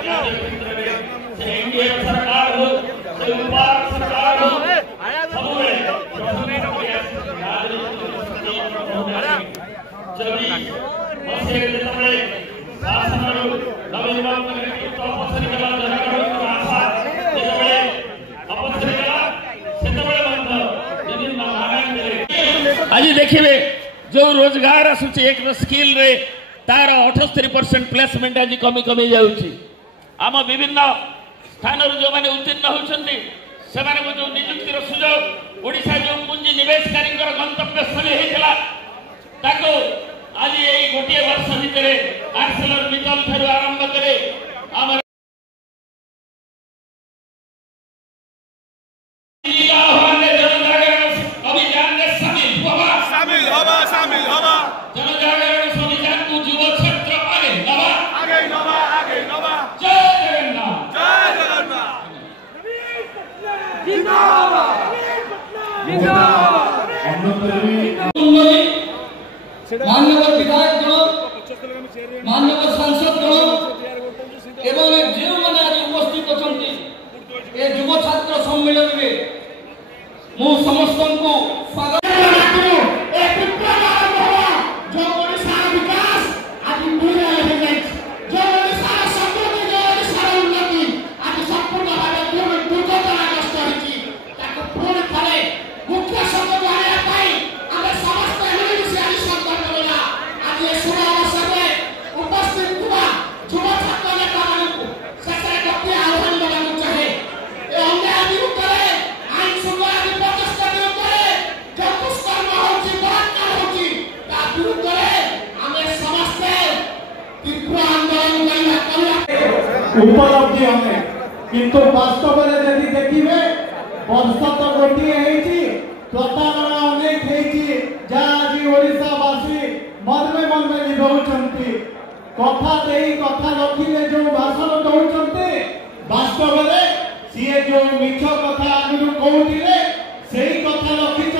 NDA सरकार हो मुबारक सरकार हो आज देखिए जो रोजगार आसूची एक स्किल रे तार 78% प्लेसमेंट आज कमी कमी जाउची आम विभिन्न स्थान जो माने उत्तीर्ण होउछन्ती सेमाने जो नियुक्तिर सुजोग ओडिशा जो पुंजी निवेशकारी गंतव्य स्थली हेतला ताको आज यही गोटे वर्ष भितर आर्सेलर मित्तल ठारू आरंभ करे आम अभियान में शामिल होगा जनजागरण अभियान को युवा क्षेत्र आगे नवा जय जगन्नाथ माननीय विधायक माननीय सांसद एवं जो मैंने आज उपस्थित अच्छा युव छात्र सम्मेलन में मु समस्त को स्वागत उपलब्धि हमें किंतु वास्तव में यदि देखिए वर्ष तो गोटे प्रतारणा अनेक आज ओडावासी मन में निभाऊँगी कथा दे कथा रखिले जो भाषण दौरान वास्तव में सी जो मिछ कथा आगु कहते से कथा रखी